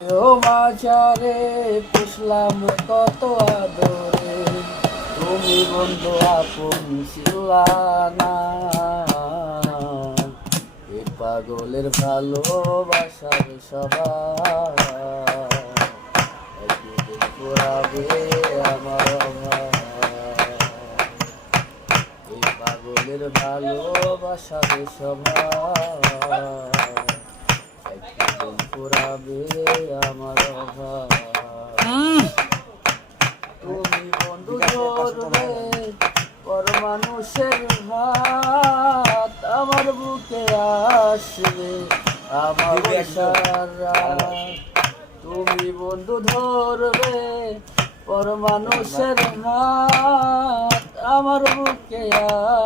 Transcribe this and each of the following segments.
ও মাঝারে পুষলাম কত আদরে, তুমি বন্ধু আপন ছিলা না। এ পাগলের ভালোবাসার সবাই একদিন পুরাবে আমার অভাব। এই পাগলের ভালোবাসার সবাই একদিন পুরাবে আমার অভাব। তুমি বন্ধু ধরবে পর মানুষের হাত, আমার বুকে আসবে আমার সারা। তুমি বন্ধু ধরবে পর মানুষের হাত, আমার বুকে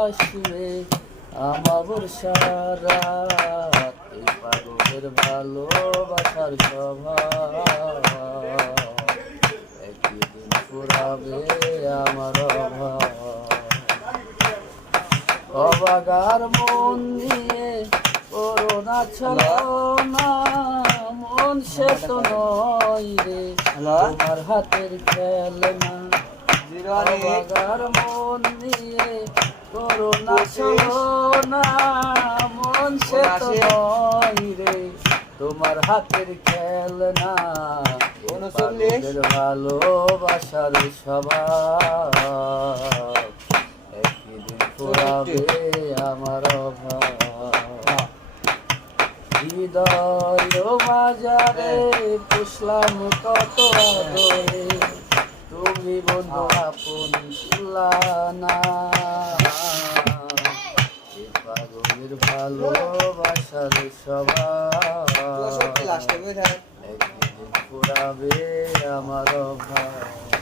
আসবে আমার সারা। এই পাগলের ভালোবাসার স্বভাব একদিন পুরাবে আমার অভাব। অবাগার মন নিয়ে করোনা ছলনা, মন সে তো নয় রে তোমার হাতের খেলনা। অবাগার মন নিয়ে করোনা ছলনা, মন সে তো নয় রে তোমার হাতের খেলনা। পাগলের ভালোবাসার স্বভাব একদিন পুরাবে আমার অভাব। হৃদয় মাঝারে পুষলাম কত আদরে, তুমি বন্ধু আপন ছিলা না। এই পাগলের ভালোবাসার স্বভাব একদিন পুরাবে আমার অভাব।